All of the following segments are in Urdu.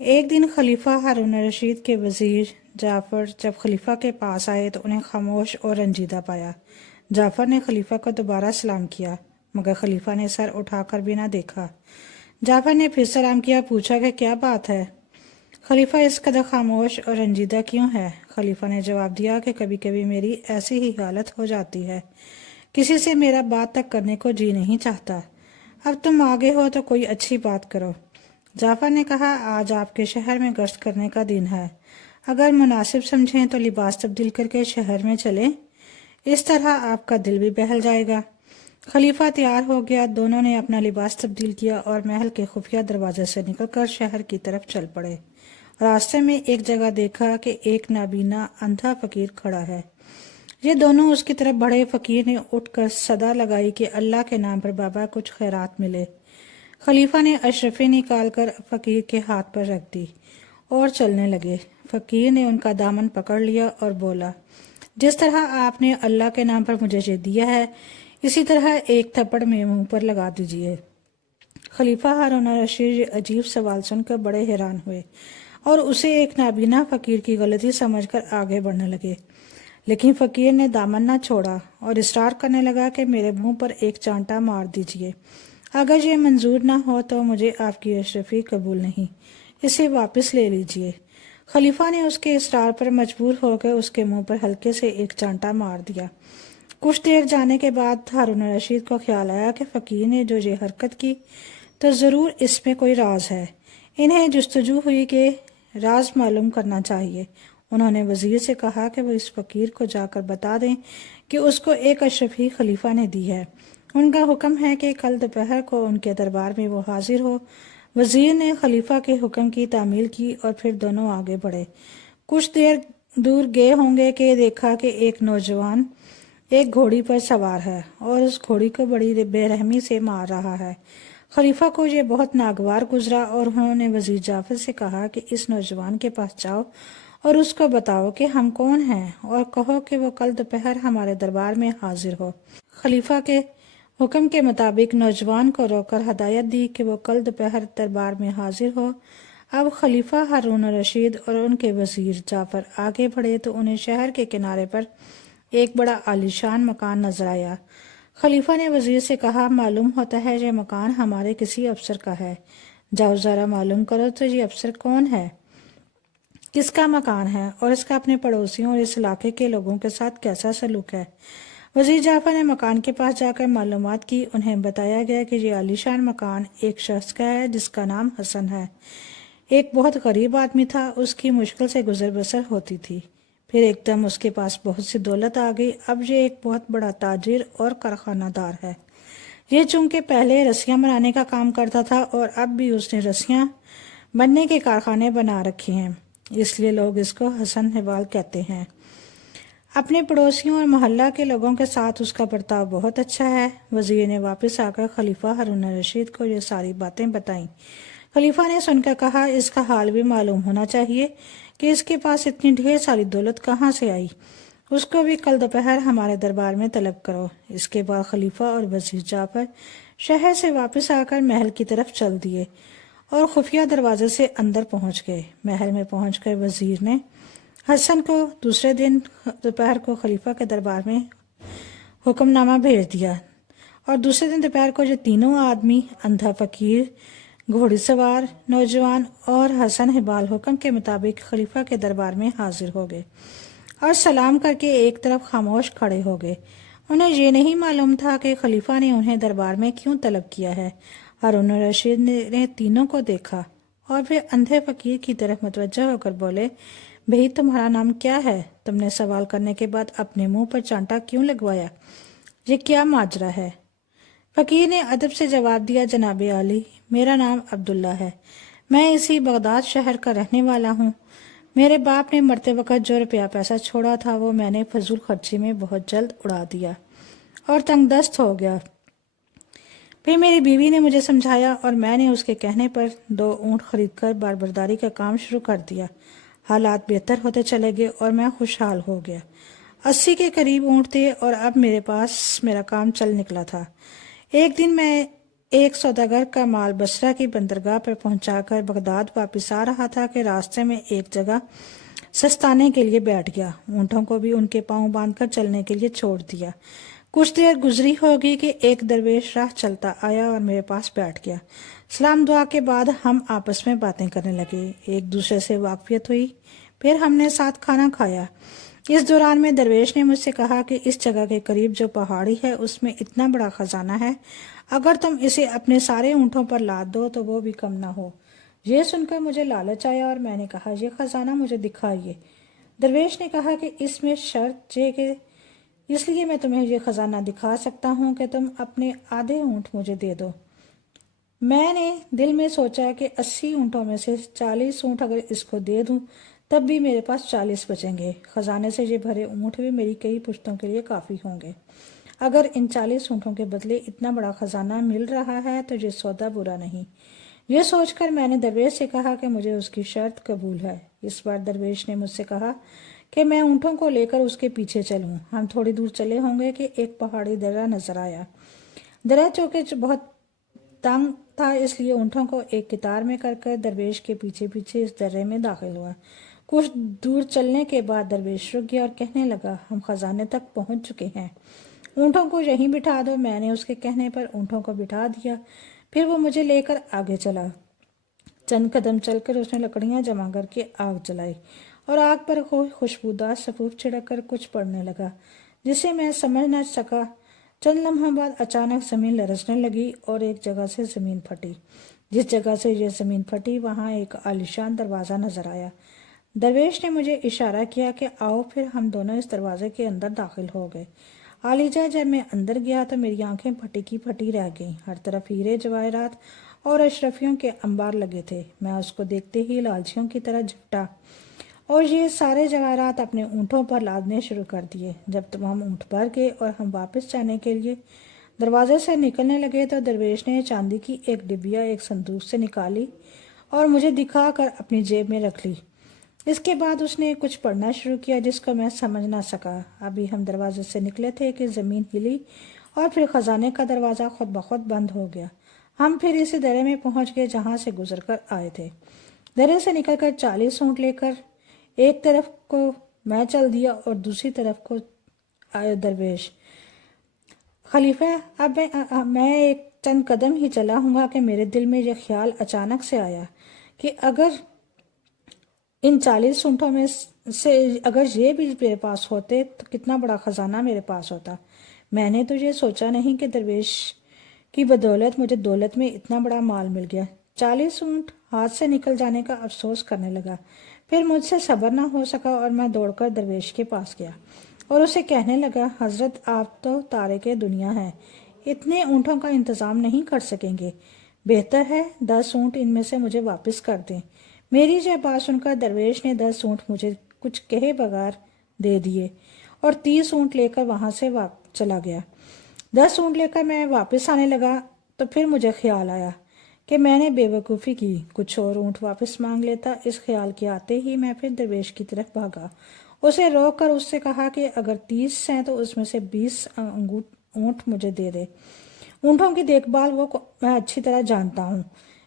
ایک دن خلیفہ ہارون رشید کے وزیر جعفر جب خلیفہ کے پاس آئے تو انہیں خاموش اور رنجیدہ پایا۔ جعفر نے خلیفہ کو دوبارہ سلام کیا مگر خلیفہ نے سر اٹھا کر بھی نہ دیکھا۔ جعفر نے پھر سلام کیا، پوچھا کہ کیا بات ہے؟ خلیفہ اس قدر خاموش اور رنجیدہ کیوں ہے؟ خلیفہ نے جواب دیا کہ کبھی کبھی میری ایسی ہی حالت ہو جاتی ہے، کسی سے میرا بات تک کرنے کو جی نہیں چاہتا۔ اب تم آگے ہو تو کوئی اچھی بات کرو۔ جعفر نے کہا، آج آپ کے شہر میں گشت کرنے کا دن ہے، اگر مناسب سمجھیں تو لباس تبدیل کر کے شہر میں چلیں، اس طرح آپ کا دل بھی بہل جائے گا۔ خلیفہ تیار ہو گیا، دونوں نے اپنا لباس تبدیل کیا اور محل کے خفیہ دروازے سے نکل کر شہر کی طرف چل پڑے۔ راستے میں ایک جگہ دیکھا کہ ایک نابینا اندھا فقیر کھڑا ہے۔ یہ دونوں اس کی طرف بڑھے۔ فقیر نے اٹھ کر صدا لگائی کہ اللہ کے نام پر بابا کچھ خیرات ملے۔ خلیفہ نے اشرفی نکال کر فقیر کے ہاتھ پر رکھ دی اور چلنے لگے۔ فقیر نے ان کا دامن پکڑ لیا اور بولا، جس طرح آپ نے اللہ کے نام پر مجھے یہ دیا ہے، اسی طرح ایک تھپڑ میں منہ پر لگا دیجئے۔ خلیفہ ہارون رشید یہ عجیب سوال سن کر بڑے حیران ہوئے اور اسے ایک نابینا فقیر کی غلطی سمجھ کر آگے بڑھنے لگے، لیکن فقیر نے دامن نہ چھوڑا اور اصرار کرنے لگا کہ میرے منہ پر ایک چانٹا مار دیجئے، اگر یہ منظور نہ ہو تو مجھے آپ کی اشرفی قبول نہیں، اسے واپس لے لیجئے۔ خلیفہ نے اس کے اصرار پر مجبور ہو کر اس کے منہ پر ہلکے سے ایک چانٹا مار دیا۔ کچھ دیر جانے کے بعد ہارون رشید کو خیال آیا کہ فقیر نے جو یہ حرکت کی تو ضرور اس میں کوئی راز ہے۔ انہیں جستجو ہوئی کہ راز معلوم کرنا چاہیے۔ انہوں نے وزیر سے کہا کہ وہ اس فقیر کو جا کر بتا دیں کہ اس کو ایک اشرفی خلیفہ نے دی ہے، ان کا حکم ہے کہ کل دوپہر کو ان کے دربار میں وہ حاضر ہو۔ وزیر نے خلیفہ کے حکم کی تعمیل کی اور پھر دونوں آگے بڑھے۔ کچھ دیر دور گئے ہوں گے کہ دیکھا کہ ایک نوجوان ایک گھوڑی پر سوار ہے اور اس گھوڑی کو بڑی بے رحمی سے مار رہا ہے۔ خلیفہ کو یہ بہت ناگوار گزرا اور انہوں نے وزیر جعفر سے کہا کہ اس نوجوان کے پاس جاؤ اور اس کو بتاؤ کہ ہم کون ہیں اور کہو کہ وہ کل دوپہر ہمارے دربار میں حاضر ہو۔ خلیفہ کے حکم کے مطابق نوجوان کو روک کر ہدایت دی کہ وہ کل دوپہر دربار میں حاضر ہو۔ اب خلیفہ ہارون رشید اور ان کے وزیر جعفر آگے بڑھے تو انہیں شہر کے کنارے پر ایک بڑا عالیشان مکان نظر آیا۔ خلیفہ نے وزیر سے کہا، معلوم ہوتا ہے یہ مکان ہمارے کسی افسر کا ہے، جاؤ ذرا معلوم کرو تو یہ افسر کون ہے، کس کا مکان ہے اور اس کا اپنے پڑوسیوں اور اس علاقے کے لوگوں کے ساتھ کیسا سلوک ہے۔ وزیر جعفر نے مکان کے پاس جا کر معلومات کی۔ انہیں بتایا گیا کہ یہ عالیشان مکان ایک شخص کا ہے جس کا نام حسن ہے۔ ایک بہت غریب آدمی تھا، اس کی مشکل سے گزر بسر ہوتی تھی، پھر ایک دم اس کے پاس بہت سی دولت آ گئی۔ اب یہ ایک بہت بڑا تاجر اور کارخانہ دار ہے۔ یہ چونکہ پہلے رسیاں بنانے کا کام کرتا تھا اور اب بھی اس نے رسیاں بننے کے کارخانے بنا رکھے ہیں، اس لیے لوگ اس کو حسن حبال کہتے ہیں۔ اپنے پڑوسیوں اور محلہ کے لوگوں کے ساتھ اس کا برتاؤ بہت اچھا ہے۔ وزیر نے واپس آ کر خلیفہ ہارون رشید کو یہ ساری باتیں بتائیں۔ خلیفہ نے سن کر کہا، اس کا حال بھی معلوم ہونا چاہیے کہ اس کے پاس اتنی ڈھیر ساری دولت کہاں سے آئی، اس کو بھی کل دوپہر ہمارے دربار میں طلب کرو۔ اس کے بعد خلیفہ اور وزیر جعفر شہر سے واپس آ کر محل کی طرف چل دیے اور خفیہ دروازے سے اندر پہنچ گئے۔ محل میں پہنچ کر وزیر نے حسن کو دوسرے دن دوپہر کو خلیفہ کے دربار میں حکم نامہ بھیج دیا اور دوسرے دن دوپہر کو یہ تینوں آدمی، اندھا فقیر، گھوڑی سوار نوجوان اور حسن حبال، حکم کے مطابق خلیفہ کے دربار میں حاضر ہو گئے اور سلام کر کے ایک طرف خاموش کھڑے ہو گئے۔ انہیں یہ نہیں معلوم تھا کہ خلیفہ نے انہیں دربار میں کیوں طلب کیا ہے۔ ہارون رشید نے تینوں کو دیکھا اور پھر اندھے فقیر کی طرف متوجہ ہو کر بولے، بھئی تمہارا نام کیا ہے؟ تم نے سوال کرنے کے بعد اپنے منہ پر چانٹا کیوں لگوایا؟ یہ کیا ماجرا ہے؟ فقیر نے ادب سے جواب دیا، جناب عالی، میرا نام عبداللہ ہے، میں اسی بغداد شہر کا رہنے والا ہوں۔ میرے باپ نے مرتے وقت جو روپیہ پیسہ چھوڑا تھا وہ میں نے فضول خرچی میں بہت جلد اڑا دیا اور تنگ دست ہو گیا۔ پھر میری بیوی نے مجھے سمجھایا اور میں نے اس کے کہنے پر 2 اونٹ خرید کر باربرداری کا کام شروع کر دیا۔ حالات بہتر ہوتے چلے گئے اور میں خوشحال ہو گیا۔ 80 کے قریب اونٹ تھے اور اب میرے پاس میرا کام چل نکلا تھا۔ ایک دن میں ایک سوداگر کا مال بصرہ کی بندرگاہ پر پہنچا کر بغداد واپس آ رہا تھا کہ راستے میں ایک جگہ سستانے کے لیے بیٹھ گیا۔ اونٹوں کو بھی ان کے پاؤں باندھ کر چلنے کے لیے چھوڑ دیا۔ کچھ دیر گزری ہوگی کہ ایک درویش راہ چلتا آیا اور میرے پاس بیٹھ گیا۔ سلام دعا کے بعد ہم آپس میں باتیں کرنے لگے، ایک دوسرے سے واقفیت ہوئی، پھر ہم نے ساتھ کھانا کھایا۔ اس دوران میں درویش نے مجھ سے کہا کہ اس جگہ کے قریب جو پہاڑی ہے اس میں اتنا بڑا خزانہ ہے، اگر تم اسے اپنے سارے اونٹوں پر لاد دو تو وہ بھی کم نہ ہو۔ یہ سن کر مجھے لالچ آیا اور میں نے کہا یہ خزانہ مجھے دکھائیے۔ درویش نے کہا کہ اس میں شرط یہ کہ اس لیے میں تمہیں یہ خزانہ دکھا سکتا ہوں کہ تم اپنے آدھے اونٹ مجھے دے دو۔ میں نے دل میں سوچا کہ 80 اونٹوں میں سے 40 اونٹ اگر اس کو دے دوں تب بھی میرے پاس 40 بچیں گے۔ خزانے سے یہ بھرے اونٹ بھی میری کئی پشتوں کے لیے کافی ہوں گے۔ اگر ان 40 اونٹوں کے بدلے اتنا بڑا خزانہ مل رہا ہے تو یہ سودا برا نہیں۔ یہ سوچ کر میں نے درویش سے کہا کہ مجھے اس کی شرط قبول ہے۔ اس بار درویش نے مجھ سے کہا کہ میں اونٹوں کو لے کر اس کے پیچھے چلوں۔ ہم تھوڑی دور چلے ہوں گے کہ ایک پہاڑی درہ نظر آیا۔ درہ چونکہ بہت تنگ تھا اس لیے اونٹوں کو ایک قطار میں کر کر درویش کے پیچھے پیچھے اس درے میں داخل ہوا۔ کچھ دور چلنے کے بعد درویش رک گیا اور کہنے لگا ہم خزانے تک پہنچ چکے ہیں، اونٹوں کو یہیں بٹھا دو۔ میں نے اس کے کہنے پر اونٹوں کو بٹھا دیا، پھر وہ مجھے لے کر آگے چلا۔ چند قدم چل کر اس نے لکڑیاں جمع کر کے آگ جلائی اور آگ پر خوشبودار سفوف چھڑک کر کچھ پڑنے لگا جسے میں سمجھ نہ سکا۔ چند لمحوں بعد اچانک زمین لرزنے لگی اور ایک جگہ سے زمین پھٹی۔ جس جگہ سے یہ زمین پھٹی وہاں ایک عالیشان دروازہ نظر آیا۔ درویش نے مجھے اشارہ کیا کہ آؤ، پھر ہم دونوں اس دروازے کے اندر داخل ہو گئے۔ عالیجہ جب میں اندر گیا تو میری آنکھیں پھٹی کی پھٹی رہ گئیں۔ ہر طرف ہیرے جواہرات اور اشرفیوں کے انبار لگے تھے۔ میں اس کو دیکھتے ہی لالچیوں کی طرح جھپٹا اور یہ سارے جواہرات اپنے اونٹوں پر لادنے شروع کر دیے۔ جب تمام اونٹ بھر گئے اور ہم واپس جانے کے لیے دروازے سے نکلنے لگے تو درویش نے چاندی کی ایک ڈبیا ایک صندوق سے نکالی اور مجھے دکھا کر اپنی جیب میں رکھ لی۔ اس کے بعد اس نے کچھ پڑھنا شروع کیا جس کو میں سمجھ نہ سکا۔ ابھی ہم دروازے سے نکلے تھے کہ زمین ہلی اور پھر خزانے کا دروازہ خود بخود بند ہو گیا۔ ہم پھر اسی درے میں پہنچ گئے جہاں سے گزر کر آئے تھے۔ درے سے نکل کر 40 اونٹ لے کر ایک طرف کو میں چل دیا اور دوسری طرف کو درویش۔ خلیفہ اب میں ایک چند قدم ہی چلا ہوں گا کہ میرے دل میں یہ خیال اچانک سے آیا کہ اگر ان 40 اونٹوں میں سے اگر یہ بھی میرے پاس ہوتے تو کتنا بڑا خزانہ میرے پاس ہوتا۔ میں نے تو یہ سوچا نہیں کہ درویش کی بدولت مجھے دولت میں اتنا بڑا مال مل گیا۔ 40 اونٹ ہاتھ سے نکل جانے کا افسوس کرنے لگا۔ پھر مجھ سے صبر نہ ہو سکا اور میں دوڑ کر درویش کے پاس گیا اور اسے کہنے لگا حضرت آپ تو تارک دنیا ہیں، اتنے اونٹوں کا انتظام نہیں کر سکیں گے، بہتر ہے 10 اونٹ ان میں سے مجھے واپس کر دیں۔ میری یہ بات سن کر درویش نے 10 اونٹ مجھے کچھ کہے بغیر دے دیے اور 30 اونٹ لے کر وہاں سے چلا گیا۔ 10 اونٹ لے کر میں واپس آنے لگا تو پھر مجھے خیال آیا کہ میں نے بے وقوفی کی، کچھ اور اونٹ واپس مانگ لیتا۔ اس خیال کے آتے ہی میں پھر درویش کی طرف بھاگا، اسے روک کر اس سے کہا کہ اگر 30 ہیں تو اس میں سے 20 اونٹ مجھے دے دے۔ اونٹوں کی دیکھ بھال میں اچھی طرح جانتا ہوں،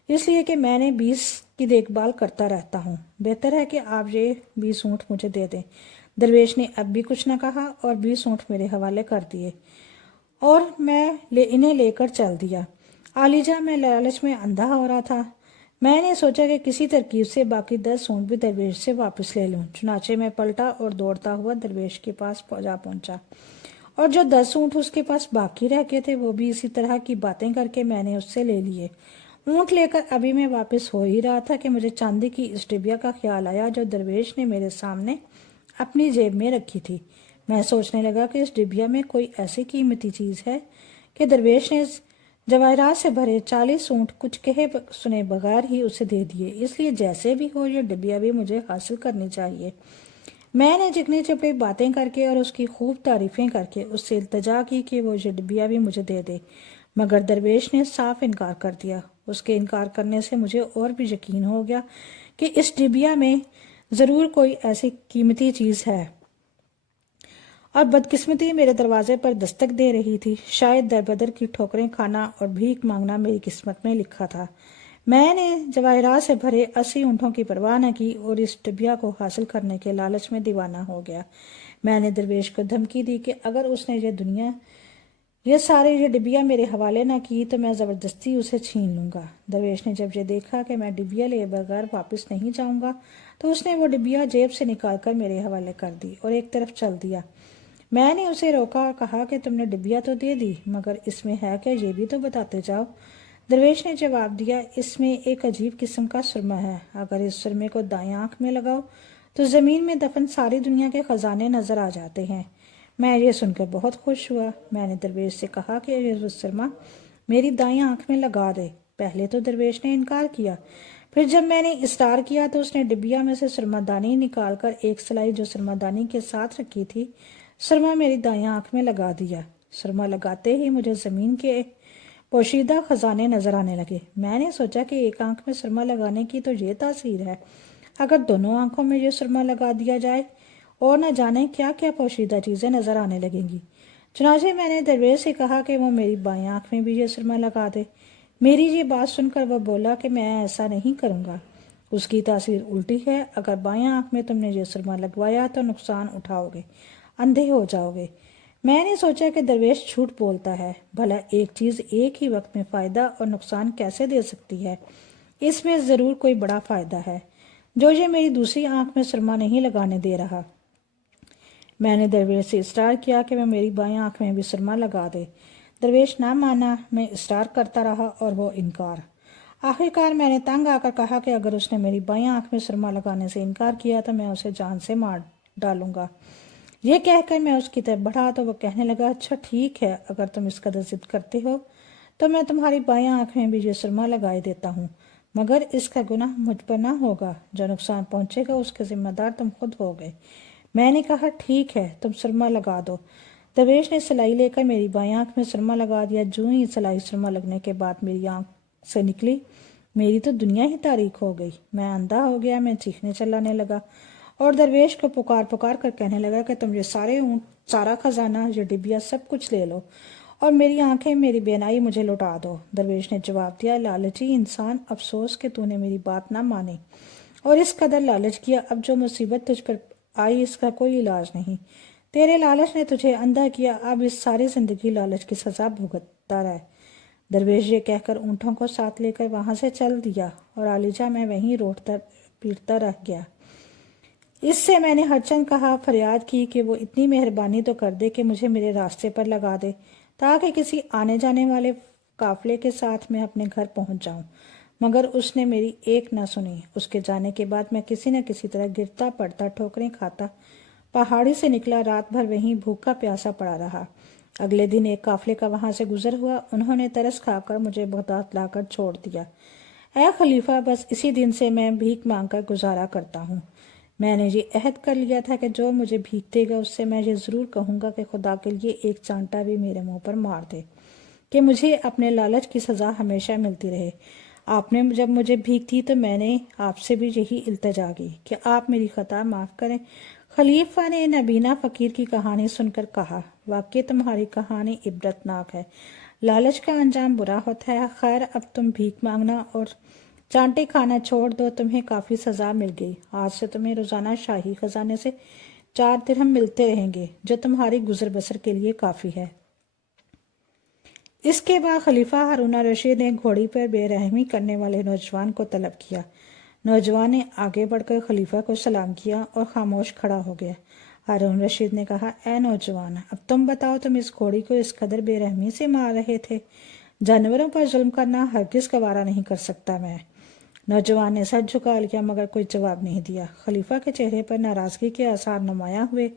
اس لیے کہ میں نے 20 کی دیکھ بھال کرتا رہتا ہوں۔ بہتر ہے کہ آپ یہ 20 اونٹ مجھے دے دیں۔ درویش نے اب بھی کچھ نہ کہا اور 20 اونٹ میرے حوالے کر دیے اور میں انہیں لے کر چل دیا۔ عالیجہ میں لالچ میں اندھا ہو رہا تھا۔ میں نے سوچا کہ کسی ترکیب سے باقی 10 اونٹ بھی درویش سے واپس لے لوں۔ چنانچہ میں پلٹا اور دوڑتا ہوا درویش کے پاس جا پہنچا اور جو 10 اونٹ اس کے پاس باقی رہ گئے تھے وہ بھی اسی طرح کی باتیں کر کے میں نے اس سے لے لیے۔ اونٹ لے کر ابھی میں واپس ہو ہی رہا تھا کہ مجھے چاندی کی اس ڈبیا کا خیال آیا جو درویش نے میرے سامنے اپنی جیب میں رکھی تھی۔ میں سوچنے لگا کہ اس ڈبیا میں کوئی ایسی قیمتی چیز ہے کہ درویش نے جواہرات سے بھرے 40 اونٹ کچھ کہے سنے بغیر ہی اسے دے دیے، اس لیے جیسے بھی ہو یہ ڈبیا بھی مجھے حاصل کرنی چاہیے۔ میں نے چکنی چپڑی باتیں کر کے اور اس کی خوب تعریفیں کر کے اس سے التجا کی کہ وہ یہ ڈبیا بھی مجھے دے دے، مگر درویش نے صاف انکار کر دیا۔ اس کے انکار کرنے سے مجھے اور بھی یقین ہو گیا کہ اس ڈبیا میں ضرور کوئی ایسی قیمتی چیز ہے اور بدقسمتی میرے دروازے پر دستک دے رہی تھی۔ شاید در بدر کی ٹھوکریں کھانا اور بھیک مانگنا میری قسمت میں لکھا تھا۔ میں نے جواہرات سے بھرے 80 اونٹوں کی پرواہ نہ کی اور اس ڈبیا کو حاصل کرنے کے لالچ میں دیوانہ ہو گیا۔ میں نے درویش کو دھمکی دی کہ اگر اس نے یہ ڈبیا میرے حوالے نہ کی تو میں زبردستی اسے چھین لوں گا۔ درویش نے جب یہ دیکھا کہ میں ڈبیا لے بغیر واپس نہیں جاؤں گا تو اس نے وہ ڈبیا جیب سے نکال کر میرے حوالے کر دی اور ایک طرف چل دیا۔ میں نے اسے روکا اور کہا کہ تم نے ڈبیا تو دے دی، مگر اس میں ہے کیا یہ بھی تو بتاتے جاؤ۔ درویش نے جواب دیا، اس میں ایک عجیب قسم کا سرمہ ہے، اگر اس سرمے کو دائیں آنکھ میں لگاؤ تو زمین میں دفن ساری دنیا کے خزانے نظر آ جاتے ہیں۔ میں یہ سن کر بہت خوش ہوا۔ میں نے درویش سے کہا کہ یہ سرمہ میری دائیں آنکھ میں لگا دے۔ پہلے تو درویش نے انکار کیا، پھر جب میں نے اصرار کیا تو اس نے ڈبیا میں سے سرمہ دانی نکال کر ایک سلائی جو سرمہ دانی کے ساتھ رکھی تھی سرمہ میری دائیں آنکھ میں لگا دیا۔ سرمہ لگاتے ہی مجھے زمین کے پوشیدہ خزانے نظر آنے لگے۔ میں نے سوچا کہ ایک آنکھ میں سرمہ لگانے کی تو یہ تاثیر ہے، اگر دونوں آنکھوں میں یہ سرمہ لگا دیا جائے اور نہ جانے کیا کیا پوشیدہ چیزیں نظر آنے لگیں گی۔ چنانچہ میں نے درویش سے کہا کہ وہ میری بائیں آنکھ میں بھی یہ سرمہ لگا دے۔ میری یہ بات سن کر وہ بولا کہ میں ایسا نہیں کروں گا، اس کی تاثیر الٹی ہے، اگر بائیں آنکھ میں تم نے یہ سرمہ لگوایا تو نقصان اٹھاؤ گے، اندھے ہو جاؤ گے۔ میں نے سوچا کہ درویش جھوٹ بولتا ہے، بھلا ایک چیز ایک ہی وقت میں فائدہ اور نقصان کیسے دے سکتی ہے؟ اس میں ضرور کوئی بڑا فائدہ ہے جو یہ میری دوسری آنکھ میں سرمہ نہیں لگانے دے رہا۔ میں نے درویش سے اصرار کیا کہ وہ میری بائیں آنکھ میں بھی سرمہ لگا دے۔ درویش نہ مانا، میں اصرار کرتا رہا اور وہ انکار۔ آخرکار میں نے تنگ آ کر کہا کہ اگر اس نے میری بائیں آنکھ میں سرمہ لگانے سے انکار کیا تو میں اسے جان سے مار ڈالوں گا۔ یہ کہہ کر میں اس کی طرف بڑھا تو وہ کہنے لگا، اچھا ٹھیک ہے، اگر تم اس قدر ضد کرتے ہو تو میں تمہاری بائیں آنکھ میں بھی یہ سرمہ لگائے دیتا ہوں، مگر اس کا گناہ مجھ پر نہ ہوگا، جو نقصان پہنچے گا اس کے ذمہ دار تم خود ہوگے۔ میں نے کہا ٹھیک ہے، تم سرمہ لگا دو۔ درویش نے سلائی لے کر میری بائیں آنکھ میں سرمہ لگا دیا۔ جو ہی سلائی سرمہ لگنے کے بعد میری آنکھ سے نکلی، میری تو دنیا ہی تاریک ہو گئی۔ میں اندھا ہو گیا، میں چیخنے چلانے لگا اور درویش کو پکار پکار کر کہنے لگا کہ تم یہ سارے اونٹ، سارا خزانہ، یہ ڈبیا سب کچھ لے لو اور میری آنکھیں، میری بینائی مجھے لوٹا دو۔ درویش نے جواب دیا، لالچی انسان، افسوس کہ تو نے میری بات نہ مانی اور اس قدر لالچ کیا، اب جو مصیبت تجھ پر آئی اس کا کوئی علاج نہیں۔ تیرے لالچ نے تجھے اندھا کیا، اب اس ساری زندگی لالچ کی سزا بھگتتا رہ۔ درویش یہ کہہ کر اونٹوں کو ساتھ لے کر وہاں سے چل دیا اور عالیجہ میں وہیں روٹتا پیٹتا رہ گیا۔ اس سے میں نے ہرچند کہا، فریاد کی کہ وہ اتنی مہربانی تو کر دے کہ مجھے میرے راستے پر لگا دے تاکہ کسی آنے جانے والے قافلے کے ساتھ میں اپنے گھر پہنچ جاؤں، مگر اس نے میری ایک نہ سنی۔ اس کے جانے کے بعد میں کسی نہ کسی طرح گرتا پڑتا، ٹھوکریں کھاتا پہاڑی سے نکلا، رات بھر وہیں بھوکا پیاسا پڑا رہا۔ اگلے دن ایک قافلے کا وہاں سے گزر ہوا، انہوں نے ترس کھا کر مجھے بغداد لا کر چھوڑ دیا۔ اے خلیفہ، بس اسی دن سے میں بھیک مانگ کر گزارا کرتا ہوں۔ میں نے یہ عہد کر لیا تھا کہ جو مجھے بھیک دے گا اس سے میں یہ ضرور کہوں گا کہ خدا کے لیے ایک چانٹا بھی میرے منہ پر مار دے کہ مجھے اپنے لالچ کی سزا ہمیشہ ملتی رہے۔ آپ نے جب مجھے بھیک دی تو میں نے آپ سے بھی یہی التجا کی کہ آپ میری خطا معاف کریں۔ خلیفہ نے نبینا فقیر کی کہانی سن کر کہا، واقعی تمہاری کہانی عبرتناک ہے، لالچ کا انجام برا ہوتا ہے۔ خیر، اب تم بھیک مانگنا اور چانٹے کھانا چھوڑ دو، تمہیں کافی سزا مل گئی۔ آج سے تمہیں روزانہ شاہی خزانے سے 4 درہم ملتے رہیں گے، جو تمہاری گزر بسر کے لیے کافی ہے۔ اس کے بعد خلیفہ ہارون الرشید نے گھوڑی پر بے رحمی کرنے والے نوجوان کو طلب کیا۔ نوجوان نے آگے بڑھ کر خلیفہ کو سلام کیا اور خاموش کھڑا ہو گیا۔ ہارون الرشید نے کہا، اے نوجوان، اب تم بتاؤ، تم اس گھوڑی کو اس قدر بے رحمی سے مار رہے تھے؟ جانوروں پر ظلم کرنا ہرگز گوارا نہیں کر سکتا میں۔ نوجوان نے سر جھکا لیا مگر کوئی جواب نہیں دیا۔ خلیفہ کے چہرے پر ناراضگی کے آثار نمایاں ہوئے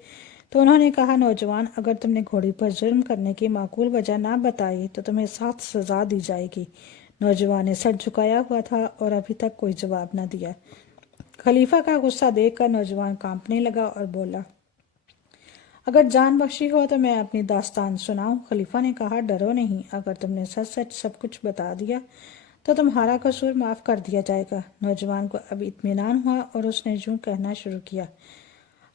تو انہوں نے کہا، نوجوان، اگر تم نے گھوڑی پر ظلم کرنے کی معقول وجہ نہ بتائی تو تمہیں سخت سزا دی جائے گی۔ نوجوان نے سر جھکایا ہوا تھا اور ابھی تک کوئی جواب نہ دیا۔ خلیفہ کا غصہ دیکھ کر نوجوان کانپنے لگا اور بولا، اگر جان بخشی ہو تو میں اپنی داستان سناؤں؟ خلیفہ نے کہا، ڈرو نہیں، اگر تم نے سچ سچ سب کچھ بتا دیا تو تمہارا قصور معاف کر دیا جائے گا۔ نوجوان کو اب اطمینان ہوا اور اس نے یوں کہنا شروع کیا،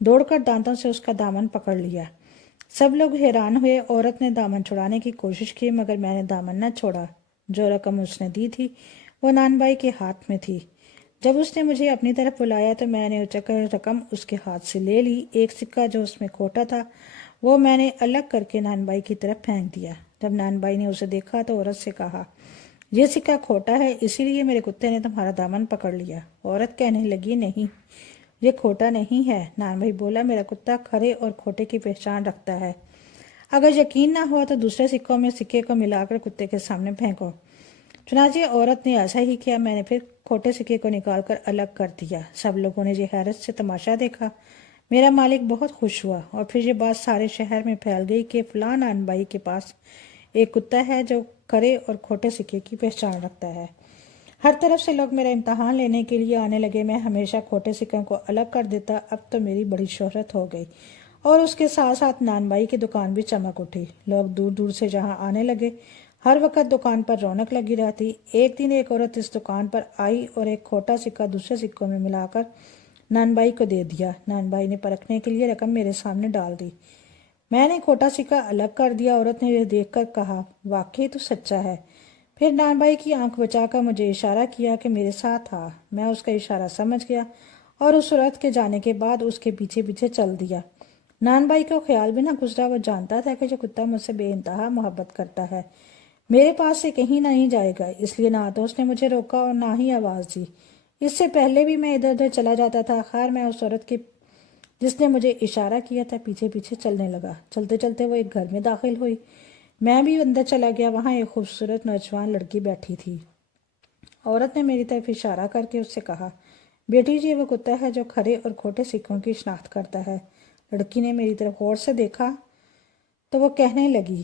دوڑ کر دانتوں سے اس کا دامن پکڑ لیا۔ سب لوگ حیران ہوئے۔ عورت نے دامن چھڑانے کی کوشش کی مگر میں نے دامن نہ چھوڑا۔ جو رقم اس نے دی تھی وہ نان بھائی کے ہاتھ میں تھی۔ جب اس نے مجھے اپنی طرف بلایا تو میں نے اچک کر رقم اس کے ہاتھ سے لے لی۔ ایک سکہ جو اس میں کھوٹا تھا وہ میں نے الگ کر کے نان بھائی کی طرف پھینک دیا۔ جب نان بھائی نے اسے دیکھا تو عورت سے کہا، یہ سکہ کھوٹا ہے، اسی لیے میرے کتے نے تمہارا دامن پکڑ لیا۔ عورت کہنے لگی، نہیں، یہ کھوٹا نہیں ہے۔ نان بھائی بولا، میرا کتا کھرے اور کھوٹے کی پہچان رکھتا ہے۔ اگر یقین نہ ہوا تو دوسرے سکوں میں سکے کو ملا کر کتے کے سامنے پھینکو۔ چنانچہ عورت نے ایسا ہی کیا۔ میں نے پھر کھوٹے سکے کو نکال کر الگ کر دیا۔ سب لوگوں نے یہ حیرت سے تماشا دیکھا۔ میرا مالک بہت خوش ہوا اور پھر یہ بات سارے شہر میں پھیل گئی کہ فلاں نان بھائی کے پاس ایک کتا ہے جو کھرے اور کھوٹے سکے کی پہچان رکھتا ہے۔ ہر طرف سے لوگ میرا امتحان لینے کے لیے آنے لگے۔ میں ہمیشہ کھوٹے سکوں کو الگ کر دیتا۔ اب تو میری بڑی شہرت ہو گئی اور اس کے ساتھ ساتھ نان بھائی کی دکان بھی چمک اٹھی۔ لوگ دور دور سے جہاں آنے لگے، ہر وقت دکان پر رونق لگی رہتی۔ ایک دن ایک عورت اس دکان پر آئی اور ایک کھوٹا سکہ دوسرے سکوں میں ملا کر نان بھائی کو دے دیا۔ نان بھائی نے پرکھنے کے لیے رقم میرے سامنے ڈال دی۔ میں نے کھوٹا سکہ الگ کر دیا۔ عورت نے یہ دیکھ کر کہا، واقعی تو سچا ہے۔ پھر نان بھائی کی آنکھ بچا کر مجھے اشارہ کیا کہ میرے ساتھ آ۔ میں اس کا اشارہ سمجھ گیا اور اس عورت کے جانے کے بعد اس کے پیچھے پیچھے چل دیا۔ نان بھائی کو خیال بھی نہ گزرا، وہ جانتا تھا کہ جو کتا مجھ سے بے انتہا محبت کرتا ہے میرے پاس سے کہیں نہیں جائے گا، اس لیے نہ تو اس نے مجھے روکا اور نہ ہی آواز دی۔ اس سے پہلے بھی میں ادھر ادھر چلا جاتا تھا۔ خیر میں اس عورت کے جس نے مجھے اشارہ کیا تھا پیچھے پیچھے چلنے لگا۔ چلتے چلتے وہ ایک گھر میں داخل ہوئی۔ میں بھی اندر چلا گیا۔ وہاں ایک خوبصورت نوجوان لڑکی بیٹھی تھی۔ عورت نے میری طرف اشارہ کر کے اس سے کہا، بیٹی جی، وہ کتا ہے جو کھرے اور کھوٹے سکوں کی شناخت کرتا ہے۔ لڑکی نے میری طرف غور سے دیکھا تو وہ کہنے لگی،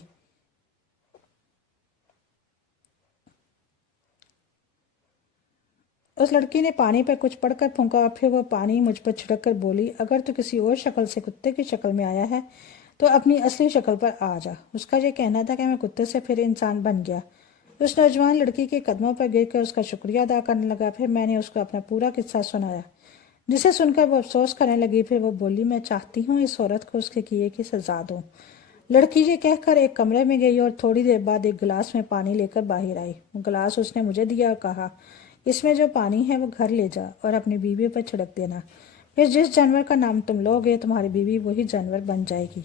اس لڑکی نے پانی پر کچھ پڑھ کر پھونکا، پھر وہ پانی مجھ پر چھڑک کر بولی، اگر تو کسی اور شکل سے کتے کی شکل میں آیا ہے تو اپنی اصلی شکل پر آ جا۔ اس کا یہ کہنا تھا کہ میں کتے سے پھر انسان بن گیا۔ اس نوجوان لڑکی کے قدموں پر گر کر اس کا شکریہ ادا کرنے لگا۔ پھر میں نے اس کو اپنا پورا قصہ سنایا، جسے سن کر وہ افسوس کرنے لگی۔ پھر وہ بولی، میں چاہتی ہوں اس عورت کو اس کے کیے کی سزا دوں۔ لڑکی یہ کہہ کر ایک کمرے میں گئی اور تھوڑی دیر بعد ایک گلاس میں پانی لے کر باہر آئی۔ وہ گلاس اس نے مجھے دیا اور کہا، اس میں جو پانی ہے وہ گھر لے جا اور اپنی بیوی پر چھڑک دینا۔ پھر جس جانور کا نام تم لوگے تمہاری بیوی وہی جانور بن جائے گی۔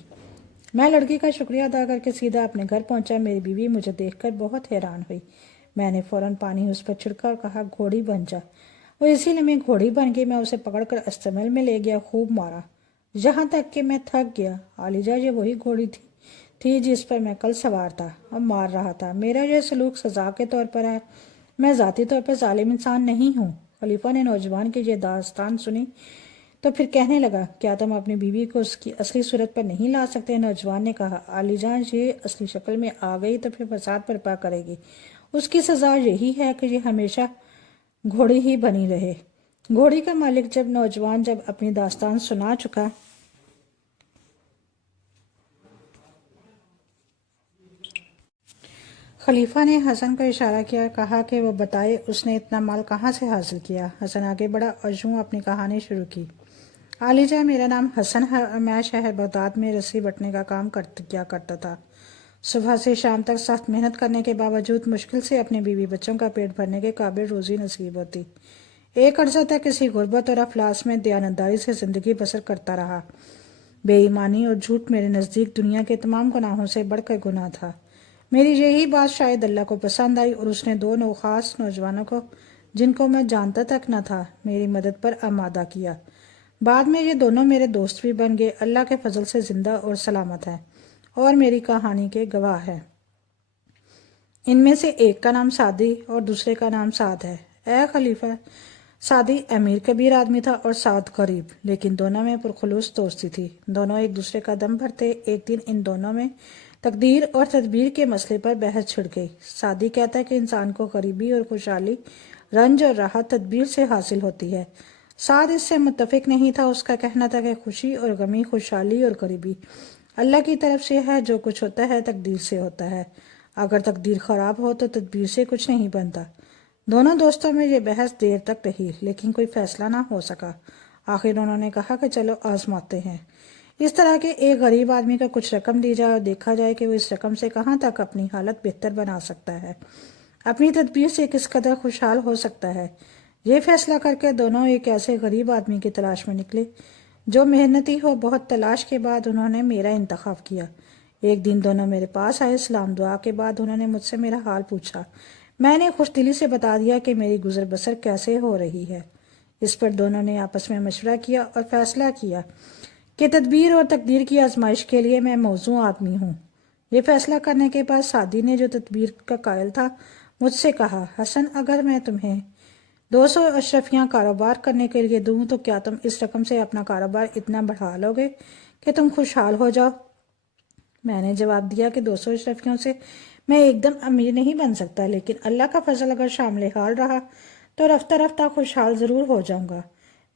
میں لڑکی کا شکریہ ادا کر کے سیدھا اپنے گھر پہنچا۔ میری بیوی مجھے دیکھ کر بہت حیران ہوئی۔ میں نے فوراً پانی اس پر چھڑکا اور کہا، گھوڑی بن جا۔ وہ اسی لمحے گھوڑی بن گئی۔ میں اسے پکڑ کر استعمال میں لے گیا، خوب مارا، یہاں تک کہ میں تھک گیا۔ عالیجا، یہ وہی گھوڑی تھی جس پر میں کل سوار تھا اور مار رہا تھا۔ میرا یہ سلوک سزا کے طور پر ہے، میں ذاتی طور پر ظالم انسان نہیں ہوں۔ خلیفہ نے نوجوان کی یہ داستان سنی تو پھر کہنے لگا، کیا تم اپنی بیوی کو اس کی اصلی صورت پر نہیں لا سکتے؟ نوجوان نے کہا، عالی جان، یہ اصلی شکل میں آ گئی تو پھر فساد برپا کرے گی۔ اس کی سزا یہی ہے کہ یہ ہمیشہ گھوڑی ہی بنی رہے۔ گھوڑی کا مالک جب اپنی داستان سنا چکا خلیفہ نے حسن کو اشارہ کیا اور کہا کہ وہ بتائے اس نے اتنا مال کہاں سے حاصل کیا۔ حسن آگے بڑھا اور یوں اپنی کہانی شروع کی، عالیجا، میرا نام حسن ہے اور میں شہر بغداد میں رسی بٹنے کا کام کیا کرتا تھا۔ صبح سے شام تک سخت محنت کرنے کے باوجود مشکل سے اپنے بیوی بچوں کا پیٹ بھرنے کے قابل روزی نصیب ہوتی۔ ایک عرصہ تک کسی غربت اور افلاس میں دیانتداری سے زندگی بسر کرتا رہا۔ بے ایمانی اور جھوٹ میرے نزدیک دنیا کے تمام گناہوں سے بڑھ کر گناہ تھا۔ میری یہی بات شاید اللہ کو پسند آئی اور اس نے دو خاص نوجوانوں کو، جن کو میں جانتا تک نہ تھا، میری مدد پر آمادہ کیا۔ بعد میں یہ دونوں میرے دوست بھی بن گئے، اللہ کے فضل سے زندہ اور سلامت ہیں اور میری کہانی کے گواہ ہیں۔ ان میں سے ایک کا نام سعدی اور دوسرے کا نام سعد ہے۔ اے خلیفہ، سعدی امیر کبیر آدمی تھا اور سعد غریب، لیکن دونوں میں پرخلوص دوستی تھی۔ دونوں ایک دوسرے کا دم بھرتے۔ ایک دن ان دونوں میں تقدیر اور تدبیر کے مسئلے پر بحث چھڑ گئی۔ سعدی کہتا ہے کہ انسان کو غریبی اور خوشحالی، رنج اور راحت تدبیر سے حاصل ہوتی ہے۔ سعد اس سے متفق نہیں تھا۔ اس کا کہنا تھا کہ خوشی اور غمی، خوشحالی اور غریبی اللہ کی طرف سے ہے۔ جو کچھ ہوتا ہے تقدیر سے ہوتا ہے۔ اگر تقدیر خراب ہو تو تدبیر سے کچھ نہیں بنتا۔ دونوں دوستوں میں یہ بحث دیر تک رہی، لیکن کوئی فیصلہ نہ ہو سکا۔ آخر انہوں نے کہا کہ چلو آزماتے ہیں۔ اس طرح کہ ایک غریب آدمی کا کچھ رقم دی جائے اور دیکھا جائے کہ وہ اس رقم سے کہاں تک اپنی حالت بہتر بنا سکتا ہے، اپنی تدبیر سے کس قدر خوشحال ہو سکتا ہے۔ یہ فیصلہ کر کے دونوں ایک ایسے غریب آدمی کی تلاش میں نکلے جو محنتی ہو۔ بہت تلاش کے بعد انہوں نے میرا انتخاب کیا۔ ایک دن دونوں میرے پاس آئے۔ سلام دعا کے بعد انہوں نے مجھ سے میرا حال پوچھا۔ میں نے خوش دلی سے بتا دیا کہ میری گزر بسر کیسے ہو رہی ہے۔ اس پر دونوں نے آپس میں مشورہ کیا اور فیصلہ کیا کہ تدبیر اور تقدیر کی آزمائش کے لیے میں موزوں آدمی ہوں۔ یہ فیصلہ کرنے کے بعد سعدی نے، جو تدبیر کا قائل تھا، مجھ سے کہا، حسن، اگر میں تمہیں 200 اشرفیاں کاروبار کرنے کے لیے دوں تو کیا تم اس رقم سے اپنا کاروبار اتنا بڑھا لو گے کہ تم خوشحال ہو جاؤ؟ میں نے جواب دیا کہ 200 اشرفیوں سے میں ایک دم امیر نہیں بن سکتا، لیکن اللہ کا فضل اگر شامل حال رہا تو رفتہ رفتہ خوشحال ضرور ہو جاؤں گا۔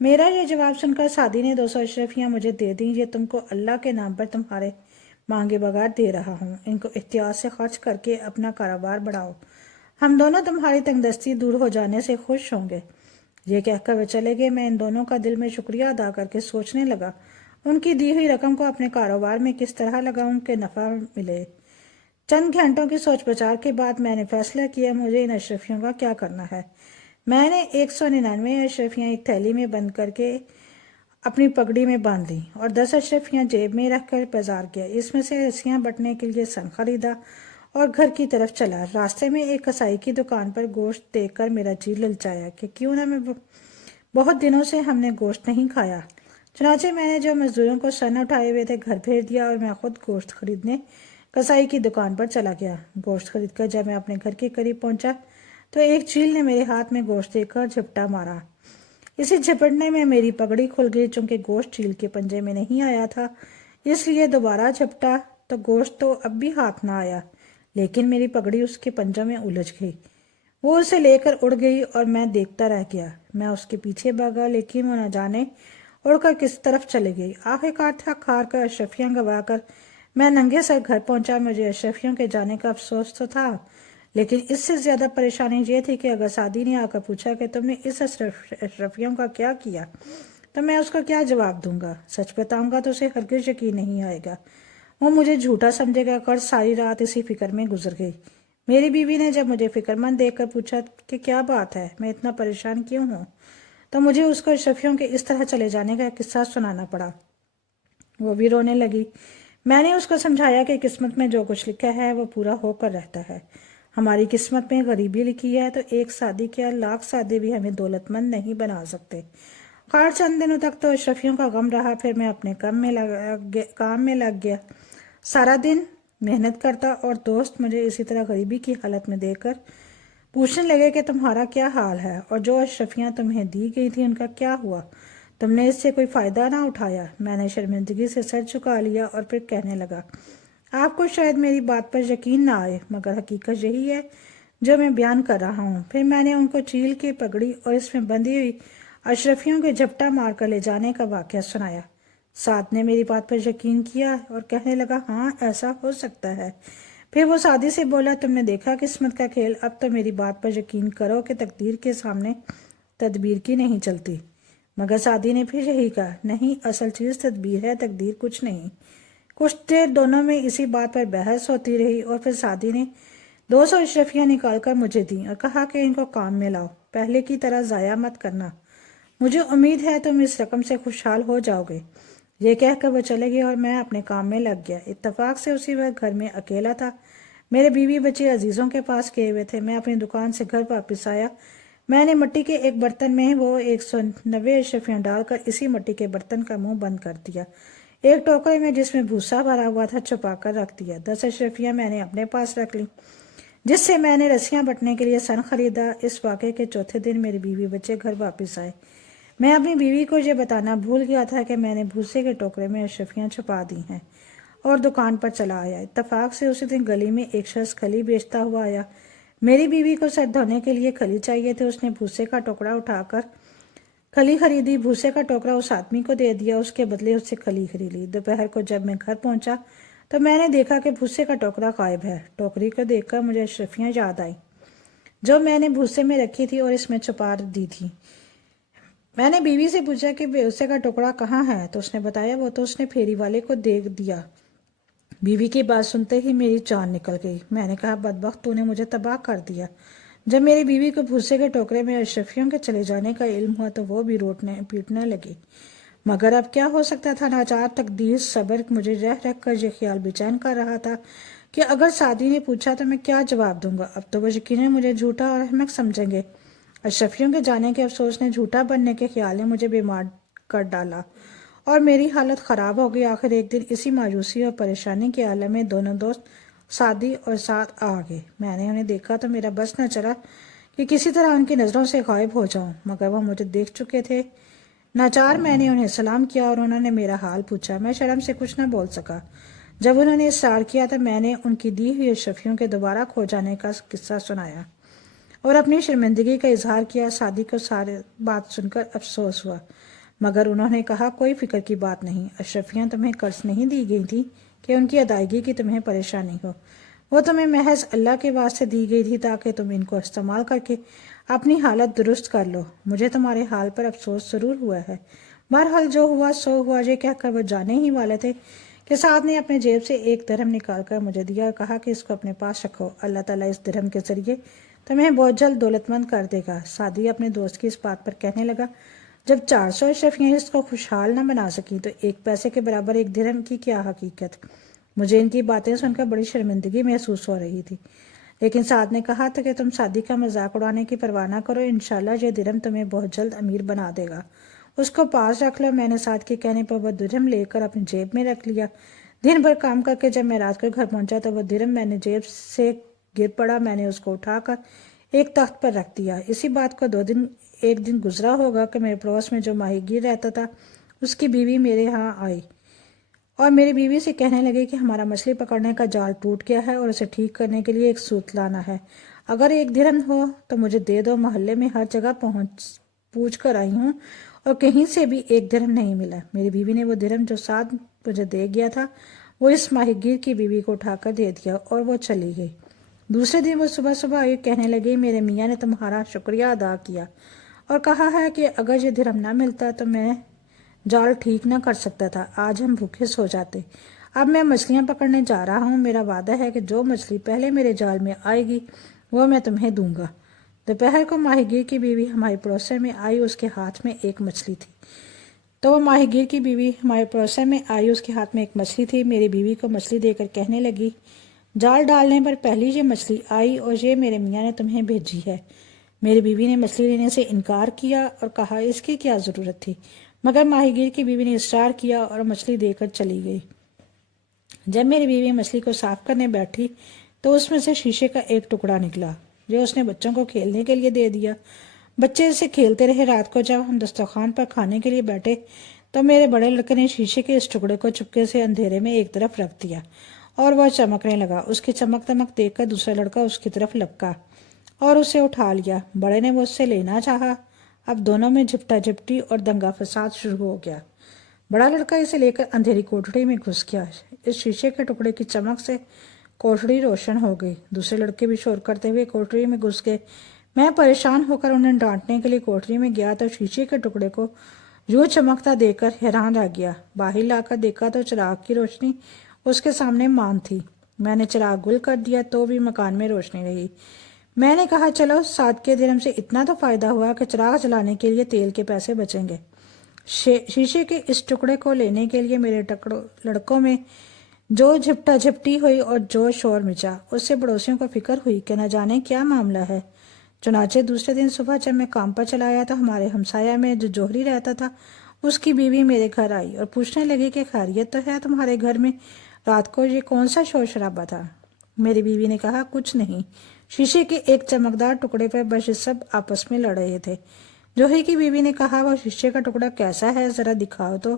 میرا یہ جواب سن کر سعدی نے 200 اشرفیاں مجھے دے دیں۔ یہ تم کو اللہ کے نام پر تمہارے مانگے بغیر دے رہا ہوں، ان کو احتیاط سے خرچ کر کے اپنا کاروبار بڑھاؤ، ہم دونوں تمہاری تنگ دستی دور ہو جانے سے خوش ہوں گے۔ یہ کہہ کر وہ چلے گئے۔ میں ان دونوں کا دل میں شکریہ ادا کر کے سوچنے لگا ان کی دی ہوئی رقم کو اپنے کاروبار میں کس طرح لگاؤں کہ نفع ملے۔ چند گھنٹوں کی سوچ بچار کے بعد میں نے فیصلہ کیا مجھے ان اشرفیوں کا کیا کرنا ہے۔ میں نے 199 اشرفیاں ایک تھیلی میں بند کر کے اپنی پگڑی میں باندھ لی اور 10 اشرفیاں جیب میں رکھ کر بازار گیا۔ اس میں سے رسیاں بٹنے کے لیے سن خریدا اور گھر کی طرف چلا۔ راستے میں ایک کسائی کی دکان پر گوشت دیکھ کر میرا جی للچایا کہ کیوں نہ بہت دنوں سے ہم نے گوشت نہیں کھایا۔ چنانچہ میں نے جو مزدوروں کو سن اٹھائے ہوئے تھے گھر بھیج دیا اور میں خود گوشت خریدنے کسائی کی دکان پر چلا گیا۔ گوشت خرید کر جب میں اپنے گھر کے قریب پہنچا تو ایک چیل نے میرے ہاتھ میں گوشت دے کر جھپٹا مارا۔ اسی جھپٹنے میں میری پگڑی کھل گئی۔ چونکہ گوشت چیل کے پنجے میں نہیں آیا تھا اس لیے دوبارہ جھپٹا تو گوشت تو اب بھی ہاتھ نہ آیا، لیکن میری پگڑی اس کے پنجوں میں الجھ گئی۔ وہ اسے لے کر اڑ گئی اور میں دیکھتا رہ گیا۔ میں اس کے پیچھے بھاگا لیکن وہ نہ جانے اڑ کر کس طرف چلے گئی۔ آخرکار تھک ہار کر اشرفیاں گوا کر میں ننگے سر گھر پہنچا۔ مجھے اشرفیوں کے جانے کا افسوس تو تھا، لیکن اس سے زیادہ پریشانی یہ تھی کہ اگر سعدی نے آ کر پوچھا کہ تم نے اس اشرفیوں کا کیا کیا تو میں اس کو کیا جواب دوں گا؟ سچ بتاؤں گا تو اسے ہرگز یقین نہیں آئے گا، وہ مجھے جھوٹا سمجھے گا۔ کر ساری رات اسی فکر میں گزر گئی۔ میری بیوی نے جب مجھے فکر مند دیکھ کر پوچھا کہ کیا بات ہے، میں اتنا پریشان کیوں ہوں، تو مجھے اس کو اشرفیوں کے اس طرح چلے جانے کا قصہ سنانا پڑا۔ وہ بھی رونے لگی۔ میں نے اس کو سمجھایا کہ قسمت میں جو کچھ لکھا ہے وہ پورا ہو کر رہتا ہے۔ ہماری قسمت میں غریبی لکھی ہے تو ایک سعدی کیا 1,00,000 سعدی بھی ہمیں دولت مند نہیں بنا سکتے۔ خیر چند دنوں تک تو اشرفیوں کا غم رہا، پھر میں اپنے کام میں لگ گیا، سارا دن محنت کرتا اور دوست مجھے اسی طرح غریبی کی حالت میں دیکھ کر پوچھنے لگے کہ تمہارا کیا حال ہے اور جو اشرفیاں تمہیں دی گئی تھی ان کا کیا ہوا، تم نے اس سے کوئی فائدہ نہ اٹھایا؟ میں نے شرمندگی سے سر جھکا لیا اور پھر کہنے لگا، آپ کو شاید میری بات پر یقین نہ آئے مگر حقیقت یہی ہے جو میں بیان کر رہا ہوں۔ پھر میں نے ان کو چیل کی پگڑی اور اس میں بندھی ہوئی اشرفیوں کے جھپٹا مار کر لے جانے کا واقعہ سنایا۔ سعد نے میری بات پر یقین کیا اور کہنے لگا، ہاں ایسا ہو سکتا ہے۔ پھر وہ سعدی سے بولا، تم نے دیکھا قسمت کا کھیل، اب تو میری بات پر یقین کرو کہ تقدیر کے سامنے تدبیر کی نہیں چلتی۔ مگر سعدی نے پھر یہی کہا، نہیں، اصل چیز تدبیر ہے، تقدیر کچھ نہیں۔ کچھ دیر دونوں میں اسی بات پر بحث ہوتی رہی اور پھر سعدی نے 200 اشرفیاں نکال کر مجھے دیں اور کہا کہ ان کو کام میں لاؤ، پہلے کی طرح ضائع مت کرنا، مجھے امید ہے تم اس رقم سے خوشحال ہو جاؤ گے۔ یہ کہہ کر وہ چلے گئے اور میں اپنے کام میں لگ گیا۔ اتفاق سے اسی وقت گھر میں اکیلا تھا، میرے بیوی بچے عزیزوں کے پاس گئے ہوئے تھے۔ میں اپنی دکان سے گھر واپس آیا۔ میں نے مٹی کے ایک برتن میں وہ 190 اشرفیاں ڈال کر اسی مٹی کے برتن کا منہ بند کر دیا۔ ایک ٹوکرے میں جس میں بھوسا بھرا ہوا تھا چھپا کر رکھ دیا۔ 10 اشرفیاں میں نے اپنے پاس رکھ لی جس سے میں نے رسیاں بٹنے کے لیے سن خریدا۔ اس واقعے کے چوتھے دن میری بیوی بچے گھر واپس آئے۔ میں اپنی بیوی کو یہ بتانا بھول گیا تھا کہ میں نے بھوسے کے ٹوکرے میں اشرفیاں چھپا دی ہیں اور دکان پر چلا آیا۔ اتفاق سے اسی دن گلی میں ایک شخص کھلی بیچتا ہوا آیا۔ میری بیوی کو سر دھونے کے لیے کھلی چاہیے تھے۔ اس نے بھوسے کا ٹوکرا اٹھا کر کھلی خریدی، بھوسے کا ٹوکرا اس آدمی کو دے دیا، اس کے بدلے اس سے کھلی خریدی۔ دوپہر کو جب میں گھر پہنچا تو میں نے دیکھا کہ بھوسے کا ٹوکرا غائب ہے۔ ٹوکری کو دیکھ کر مجھے اشرفیاں یاد آئیں جو میں نے بھوسے میں رکھی تھی اور اس میں چھپا دی تھی۔ میں نے بیوی سے پوچھا کہ بھروسے کا ٹکڑا کہاں ہے، تو اس نے بتایا وہ تو اس نے پھیری والے کو دے دیا۔ بیوی کی بات سنتے ہی میری جان نکل گئی۔ میں نے کہا بدبخت تو نے مجھے تباہ کر دیا۔ جب میری بیوی کو بھوسے کے ٹوکرے میں اشرفیوں کے چلے جانے کا علم ہوا تو وہ بھی روٹنے پیٹنے لگی، مگر اب کیا ہو سکتا تھا؟ ناچار تقدیر صبر مجھے رہ کر یہ خیال بے چین کر رہا تھا کہ اگر سعدی نے پوچھا تو میں کیا جواب دوں گا۔ اب تو وہ یقیناً مجھے جھوٹا اور احمق سمجھیں گے۔ اشرفیوں کے جانے کے افسوس نے جھوٹا بننے کے خیال نے مجھے بیمار کر ڈالا اور میری حالت خراب ہو گئی۔ آخر ایک دن اسی مایوسی اور پریشانی کے عالم میں دونوں دوست سعدی اور سعد آ گئے۔ میں نے انہیں دیکھا تو میرا بس نہ چلا کہ کسی طرح ان کی نظروں سے غائب ہو جاؤں، مگر وہ مجھے دیکھ چکے تھے۔ ناچار میں نے انہیں سلام کیا اور انہوں نے میرا حال پوچھا۔ میں شرم سے کچھ نہ بول سکا۔ جب انہوں نے اصرار کیا تو میں نے ان کی دی ہوئی اشرفیوں کے دوبارہ کھو جانے کا قصہ سنایا اور اپنی شرمندگی کا اظہار کیا۔ سعدی کو سارے بات سن کر افسوس ہوا، مگر انہوں نے کہا کوئی فکر کی بات نہیں، اشرفیاں تمہیں قرض نہیں دی گئی تھی کہ ان کی ادائیگی کی تمہیں پریشانی ہو، وہ تمہیں محض اللہ کے واسطے دی گئی تھی تاکہ تم ان کو استعمال کر کے اپنی حالت درست کر لو۔ مجھے تمہارے حال پر افسوس ضرور ہوا ہے۔ بہرحال جو ہوا سو ہوا۔ یہ کہہ کر وہ جانے ہی والے تھے کہ سعد نے اپنے جیب سے ایک درہم نکال کر مجھے دیا اور کہا کہ اس کو اپنے پاس رکھو، اللہ تعالیٰ اس درہم کے ذریعے تمہیں بہت جلد دولت مند کر دے گا۔ سعدی اپنے دوست کی اس بات پر کہنے لگا، جب 400 اشرفیاں اس کو خوشحال نہ بنا سکی تو 1 پیسے کے برابر 1 درہم کی کیا حقیقت؟ مجھے ان کی باتیں سن کر بڑی شرمندگی محسوس ہو رہی تھی، لیکن سعد نے کہا تھا کہ تم سعدی کا مذاق اڑانے کی پرواہ نہ کرو، انشاءاللہ یہ درہم تمہیں بہت جلد امیر بنا دے گا، اس کو پاس رکھ لو۔ میں نے سعد کے کہنے پر وہ درہم لے کر اپنی جیب میں رکھ لیا۔ دن بھر کام کر کے جب میں رات کو گھر پہنچا تو وہ درہم میں نے جیب سے گر پڑا۔ میں نے اس کو اٹھا کر ایک تخت پر رکھ دیا۔ اسی بات کو ایک دن گزرا ہوگا کہ میرے پڑوس میں جو ماہی گیر رہتا تھا اس کی بیوی میرے ہاں آئی اور میری بیوی سے کہنے لگے کہ ہمارا مچھلی پکڑنے کا جال ٹوٹ گیا ہے اور اسے ٹھیک کرنے کے لیے ایک سوت لانا ہے، اگر 1 درہم ہو تو مجھے دے دو، محلے میں ہر جگہ پوچھ کر آئی ہوں اور کہیں سے بھی 1 درہم نہیں ملا۔ میری بیوی نے وہ درہم جو سعد مجھے دے گیا تھا وہ اس ماہی گیر کی بیوی کو اٹھا کر دے دیا اور وہ چلی گئی۔ دوسرے دن وہ صبح صبح آئی، کہنے لگی میرے میاں نے تمہارا شکریہ ادا کیا اور کہا ہے کہ اگر یہ درہم نہ ملتا تو میں جال ٹھیک نہ کر سکتا تھا، آج ہم بھوکے سو جاتے۔ اب میں مچھلیاں پکڑنے جا رہا ہوں، میرا وعدہ ہے کہ جو مچھلی پہلے میرے جال میں آئے گی وہ میں تمہیں دوں گا۔ دوپہر کو ماہی گیر کی بیوی ہمارے پڑوسے میں آئی، اس کے ہاتھ میں ایک مچھلی تھی۔ میری بیوی کو مچھلی دے کر کہنے لگی، جال ڈالنے پر پہلی یہ مچھلی آئی اور یہ میرے میاں نے تمہیں بھیجی ہے۔ میری بیوی نے مچھلی لینے سے انکار کیا اور کہا اس کی کیا ضرورت تھی، مگر ماہی گیر کی بیوی نے اصرار کیا اور مچھلی دے کر چلی گئی۔ جب میری بیوی مچھلی کو صاف کرنے بیٹھی تو اس میں سے شیشے کا ایک ٹکڑا نکلا جو اس نے بچوں کو کھیلنے کے لیے دے دیا۔ بچے اسے کھیلتے رہے۔ رات کو جب ہم دسترخوان پر کھانے کے لیے بیٹھے تو میرے بڑے لڑکے نے شیشے کے اس ٹکڑے کو چپکے سے اندھیرے میں ایک طرف رکھ دیا اور وہ چمکنے لگا۔ اس کی چمک دمک دیکھ کر دوسرا لڑکا اس کی طرف لپکا اور اسے اٹھا لیا۔ بڑے نے وہ اس سے لینا چاہا۔ اب دونوں میں جھپٹا جھپٹی اور دنگا فساد شروع ہو گیا۔ بڑا لڑکا اسے لے کر اندھیری کوٹڑی میں گھس گیا۔ اس شیشے کے ٹکڑے کی چمک سے کوٹڑی روشن ہو گئی۔ دوسرے لڑکے بھی شور کرتے ہوئے کوٹڑی میں گھس گئے۔ میں پریشان ہو کر انہیں ڈانٹنے کے لیے کوٹڑی میں گیا تو شیشے کے ٹکڑے کو یوں چمکتا دیکھ کر حیران رہ گیا۔ باہر لا کر دیکھا تو چراغ کی روشنی اس کے سامنے مان تھی۔ میں نے چراغ گل کر دیا تو بھی مکان میں روشنی رہی۔ میں نے کہا چلو 7 کے درہم سے اتنا تو فائدہ ہوا کہ چراغ جلانے کے لیے تیل کے پیسے بچیں گے۔ شیشے کے اس ٹکڑے کو لینے کے لیے میرے لڑکوں میں جو جھپٹا جھپٹی ہوئی اور جو شور مچا، اس سے پڑوسیوں کو فکر ہوئی کہ نہ جانے کیا معاملہ ہے۔ چنانچہ دوسرے دن صبح جب میں کام پر چلا آیا تو ہمارے ہمسایہ میں جو جوہری رہتا تھا اس کی بیوی میرے گھر آئی اور پوچھنے لگی کہ خیریت تو ہے تمہارے گھر میں؟ رات کو یہ کون سا شور شرابہ تھا؟ میری بیوی نے کہا کچھ نہیں، شیشے کے ایک چمکدار ٹکڑے پر بس سب آپس میں لڑ رہے تھے۔ جوہری کی بیوی نے کہا وہ شیشے کا ٹکڑا کیسا ہے، ذرا دکھاؤ تو۔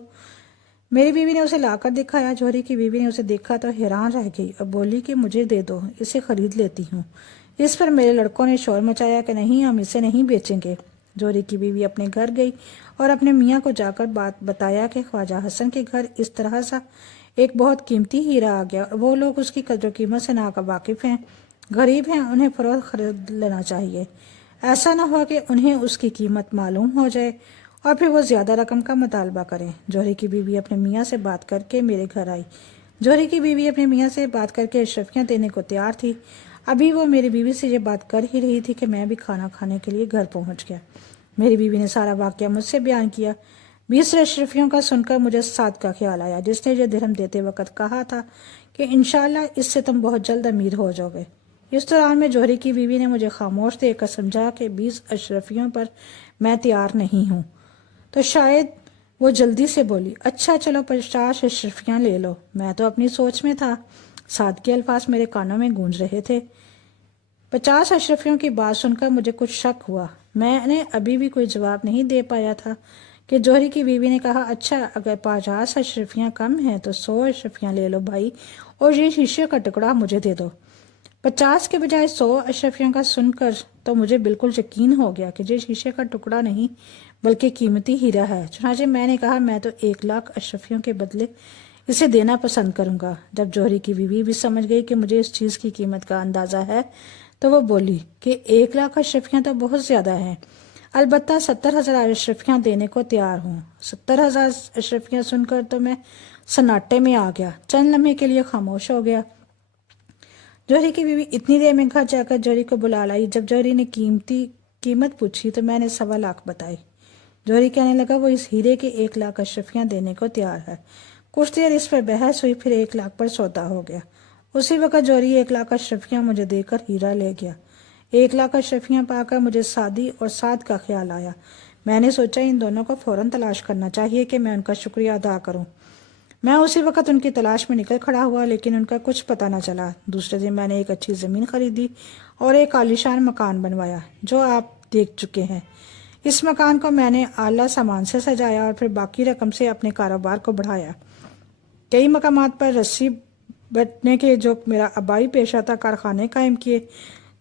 میری بیوی نے اسے لا کر دکھایا۔ جوہری کی بیوی نے اسے دیکھا تو حیران رہ گئی اور بولی کہ مجھے دے دو، اسے خرید لیتی ہوں۔ اس پر میرے لڑکوں نے شور مچایا کہ نہیں، ہم اسے نہیں بیچیں گے۔ جوہری کی بیوی اپنے گھر گئی اور اپنے میاں کو جا کر بات بتایا کہ خواجہ حسن کے گھر اس طرح سا ایک بہت قیمتی ہیرا آ گیا اور وہ لوگ اس کی قدر و قیمت سے ناواقف ہیں، غریب ہیں، انہیں فروخت خرید لینا چاہیے۔ ایسا نہ ہو کہ انہیں اس کی قیمت معلوم ہو جائے اور پھر وہ زیادہ رقم کا مطالبہ کریں۔ جوہری کی بیوی اپنے میاں سے بات کر کے میرے گھر آئی۔ جوہری کی بیوی اپنے میاں سے بات کر کے اشرفیاں دینے کو تیار تھی۔ ابھی وہ میری بیوی سے یہ بات کر ہی رہی تھی کہ میں بھی کھانا کھانے کے لیے گھر پہنچ گیا۔ میری بیوی نے سارا واقعہ مجھ سے بیان کیا۔ 20 اشرفیوں کا سن کر مجھے سعد کا خیال آیا، جس نے یہ درہم دیتے وقت کہا تھا کہ انشاءاللہ اس سے تم بہت جلد امیر ہو جاؤ گے۔ اس دوران میں جوہری کی بیوی نے مجھے خاموش دیکھ کر سمجھا کہ 20 اشرفیوں پر میں تیار نہیں ہوں، تو شاید وہ جلدی سے بولی، اچھا چلو 50 اشرفیاں لے لو۔ میں تو اپنی سوچ میں تھا، سعد کے الفاظ میرے کانوں میں گونج رہے تھے۔ 50 اشرفیوں کی بات سن کر مجھے کچھ شک ہوا۔ میں نے ابھی بھی کوئی جواب نہیں دے پایا تھا کہ جوہری کی بیوی نے کہا، اچھا اگر 50 اشرفیاں کم ہیں تو 100 اشرفیاں لے لو بھائی، اور یہ شیشے کا ٹکڑا مجھے دے دو۔ 50 کے بجائے 100 اشرفیوں کا سن کر تو مجھے بالکل یقین ہو گیا کہ یہ شیشے کا ٹکڑا نہیں بلکہ قیمتی ہیرا ہے۔ چنانچہ میں نے کہا، میں تو 1,00,000 اشرفیوں کے بدلے اسے دینا پسند کروں گا۔ جب جوہری کی بیوی بھی سمجھ گئی کہ مجھے اس چیز کی قیمت کا اندازہ ہے تو وہ بولی کہ 1,00,000 اشرفیاں تو بہت زیادہ ہیں، البتہ 70,000 اشرفیاں دینے کو تیار ہوں۔ 70,000 اشرفیاں سن کر تو میں سناٹے میں آ گیا، چند لمحے کے لیے خاموش ہو گیا۔ جوہری کی بیوی اتنی دیر میں گھر جا کر جوہری کو بلا لائی۔ جب جوہری نے قیمت پوچھی تو میں نے 1,25,000 بتائی۔ جوہری کہنے لگا وہ اس ہیرے کے 1,00,000 اشرفیاں دینے کو تیار ہے۔ کچھ دیر اس پر بحث ہوئی، پھر 1,00,000 پر سودا ہو گیا۔ اسی وقت جوہری 1,00,000 اشرفیاں مجھے دے کر ہیرا لے گیا۔ 1,00,000 اشرفیاں پا کر مجھے سعدی اور سعد کا خیال آیا۔ میں نے سوچا ان دونوں کو فوراً تلاش کرنا چاہیے کہ میں ان کا شکریہ ادا کروں۔ میں اسی وقت ان کی تلاش میں نکل کھڑا ہوا، لیکن ان کا کچھ پتہ نہ چلا۔ دوسرے دن میں نے ایک اچھی زمین خریدی اور ایک عالیشان مکان بنوایا، جو آپ دیکھ چکے ہیں۔ اس مکان کو میں نے اعلیٰ سامان سے سجایا اور پھر باقی رقم سے اپنے کاروبار کو بڑھایا۔ کئی مقامات پر رسی بٹنے کے جو میرا آبائی پیشہ تھا کارخانے قائم کیے،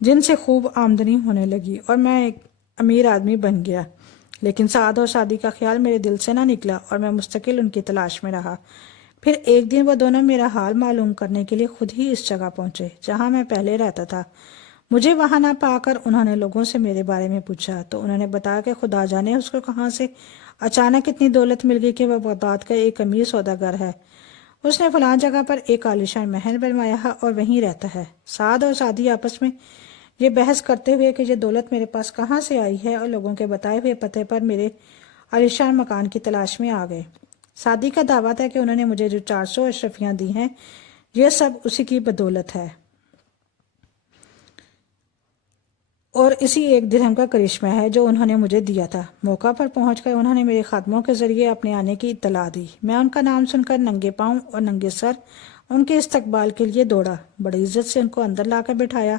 جن سے خوب آمدنی ہونے لگی اور میں ایک امیر آدمی بن گیا۔ لیکن سعد اور سعدی کا خیال میرے دل سے نہ نکلا اور میں مستقل ان کی تلاش میں رہا۔ پھر ایک دن وہ دونوں میرا حال معلوم کرنے کے لیے خود ہی اس جگہ پہنچے جہاں میں پہلے رہتا تھا۔ مجھے وہاں نہ پا کر انہوں نے لوگوں سے میرے بارے میں پوچھا تو انہوں نے بتایا کہ خدا جانے اس کو کہاں سے اچانک اتنی دولت مل گئی کہ وہ بغداد کا ایک امیر سوداگر ہے۔ اس نے فلاں جگہ پر ایک عالیشان محل بنوایا ہے اور وہیں رہتا ہے۔ سعد اور سعدی آپس میں یہ بحث کرتے ہوئے کہ یہ دولت میرے پاس کہاں سے آئی ہے اور لوگوں کے بتائے ہوئے پتے پر میرے عالیشان مکان کی تلاش میں آ گئے۔ سعدی کا دعویٰ ہے کہ انہوں نے مجھے جو 400 اشرفیاں دی ہیں یہ سب اسی کی بدولت ہے اور اسی 1 درہم کا کرشمہ ہے جو انہوں نے مجھے دیا تھا۔ موقع پر پہنچ کر انہوں نے میرے خادموں کے ذریعے اپنے آنے کی اطلاع دی۔ میں ان کا نام سن کر ننگے پاؤں اور ننگے سر ان کے استقبال کے لیے دوڑا، بڑی عزت سے ان کو اندر لا کر بٹھایا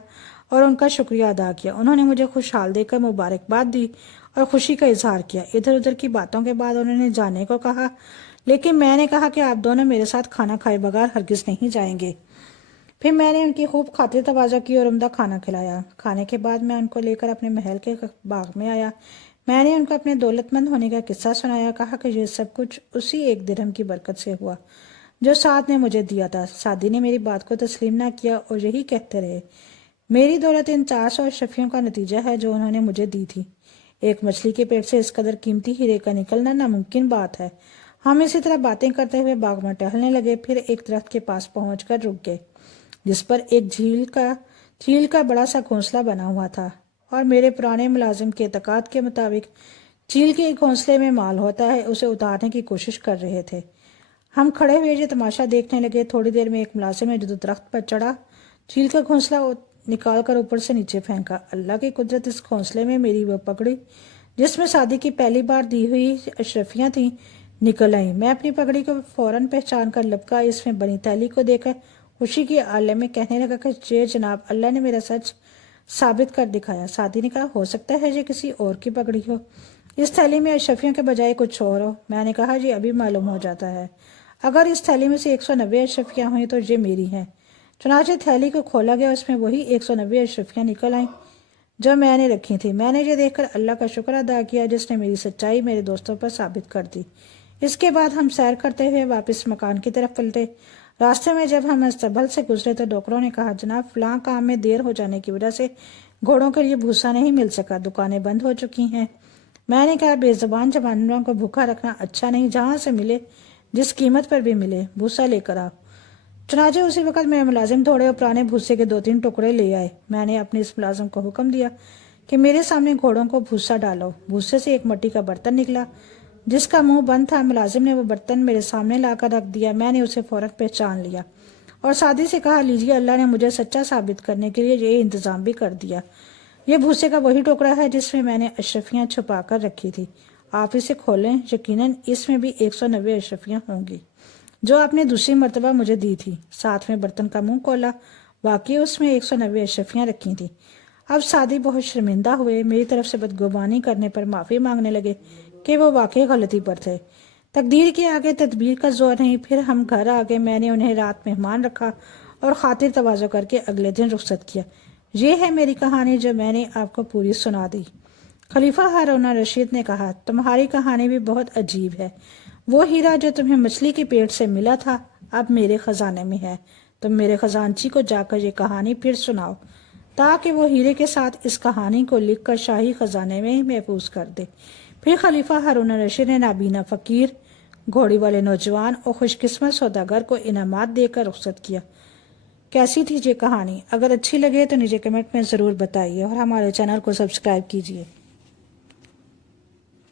اور ان کا شکریہ ادا کیا۔ انہوں نے مجھے خوشحال دیکھ کر مبارکباد دی اور خوشی کا اظہار کیا۔ ادھر ادھر کی باتوں کے بعد انہوں نے جانے کو کہا، لیکن میں نے کہا کہ آپ دونوں میرے ساتھ کھانا کھائے بغیر ہرگز نہیں جائیں گے۔ پھر میں نے ان کی خوب خاطر تواضع کی اور عمدہ کھانا کھلایا۔ کھانے کے بعد میں ان کو لے کر اپنے محل کے باغ میں آیا۔ میں نے ان کو اپنے دولت مند ہونے کا قصہ سنایا، کہا کہ یہ سب کچھ اسی 1 درہم کی برکت سے ہوا جو سعد نے مجھے دیا تھا۔ سعدی نے میری بات کو تسلیم نہ کیا اور یہی کہتے رہے، میری دولت ان 400 اشرفیوں کا نتیجہ ہے جو انہوں نے مجھے دی تھی۔ ایک مچھلی کے پیٹ سے اس قدر قیمتی ہیرے کا نکلنا ناممکن بات ہے۔ ہم اسی طرح باتیں کرتے ہوئے باغ میں ٹہلنے لگے، پھر ایک درخت کے پاس پہنچ کر رک گئے جس پر ایک چیل کا بڑا سا گھونسلہ بنا ہوا تھا، اور میرے پرانے ملازم کے اعتقاد کے مطابق چیل کے گھونسلے میں مال ہوتا ہے، اسے اتارنے کی کوشش کر رہے تھے۔ ہم کھڑے ہوئے یہ تماشا دیکھنے لگے۔ تھوڑی دیر میں ایک ملازم نے جو درخت پر چڑھا چیل کا گھونسلہ نکال کر اوپر سے نیچے پھینکا۔ اللہ کی قدرت، اس گھونسلے میں میری وہ پگڑی جس میں سعدی کی پہلی بار دی ہوئی اشرفیاں تھیں نکل آئیں۔ میں اپنی پگڑی کو فوراً پہچان کر لپکا، اس میں بنی تھیلی کو دیکھ کر خوشی کے عالم میں کہنے لگا کہ جے جناب، اللہ نے میرا سچ ثابت کر دکھایا۔ سعدی نے کہا، ہو سکتا ہے یہ کسی اور کی پگڑی ہو، اس تھیلی میں اشرفیوں کے بجائے کچھ اور ہو۔ میں نے کہا، یہ ابھی معلوم ہو جاتا ہے۔ اگر اس تھیلی میں سے 190 اشرفیاں ہوئیں تو یہ میری ہیں۔ چنانچہ تھیلی کو کھولا گیا، اس میں وہی 190 اشرفیاں نکل آئیں جو میں نے رکھی تھی۔ میں نے یہ دیکھ کر اللہ کا شکر ادا کیا جس نے میری سچائی میرے دوستوں پر ثابت کر دی۔ اس کے بعد ہم سیر کرتے ہوئے واپس مکان کی طرف پلٹے۔ راستے میں جب ہم استبل سے گزرے تو ڈاکٹروں نے کہا، جناب فلاں کام میں دیر ہو جانے کی وجہ سے گھوڑوں کے لیے بھوسا نہیں مل سکا، دکانیں بند ہو چکی ہیں۔ میں نے کہا بے زبان جوانوں کو بھوکا رکھنا اچھا نہیں، جہاں سے ملے جس قیمت پر بھی ملے بھوسا لے کر آؤ۔ چنانچہ اسی وقت میرے ملازم تھوڑے اور پرانے بھوسے کے 2-3 ٹکڑے لے آئے۔ میں نے اپنے اس ملازم کو حکم دیا کہ میرے سامنے گھوڑوں کو بھوسا ڈالو۔ بھوسے سے ایک مٹی کا برتن نکلا جس کا منہ بند تھا۔ ملازم نے وہ برتن میرے سامنے لا کر رکھ دیا۔ میں نے اسے فوراً پہچان لیا اور سادی سے کہا، لیجیے، اللہ نے مجھے سچا ثابت کرنے کے لیے یہ انتظام بھی کر دیا۔ یہ بھوسے کا وہی ٹکڑا ہے جس میں نے اشرفیاں چھپا کر رکھی تھی۔ آپ اسے کھولیں، یقیناً اس میں بھی 190 اشرفیاں ہوں گی جو آپ نے دوسری مرتبہ مجھے دی تھی۔ ساتھ میں برتن کا منہ کھولا، واقعی اس میں 190 اشرفیاں رکھی تھیں۔ اب سادی بہت شرمندہ ہوئے، میری طرف سے بدگمانی کرنے پر معافی مانگنے لگے کہ وہ واقعی غلطی پر تھے۔ تقدیر کے آگے تدبیر کا زور نہیں۔ پھر ہم گھر آ گئے۔ میں نے انہیں رات مہمان رکھا اور خاطر تواضع کر کے اگلے دن رخصت کیا۔ یہ ہے میری کہانی جو میں نے آپ کو پوری سنا دی۔ خلیفہ ہارون الرشید نے کہا، تمہاری کہانی بھی بہت عجیب ہے۔ وہ ہیرا جو تمہیں مچھلی کے پیٹ سے ملا تھا اب میرے خزانے میں ہے۔ تم میرے خزانچی کو جا کر یہ کہانی پھر سناؤ تاکہ وہ ہیرے کے ساتھ اس کہانی کو لکھ کر شاہی خزانے میں محفوظ کر دے۔ پھر خلیفہ ہارون الرشید نے نابینا فقیر، گھوڑی والے نوجوان اور خوش قسمت سوداگر کو انعامات دے کر رخصت کیا۔ کیسی تھی یہ کہانی؟ اگر اچھی لگے تو نیچے کمنٹ میں ضرور بتائیے اور ہمارے چینل کو سبسکرائب کیجیے۔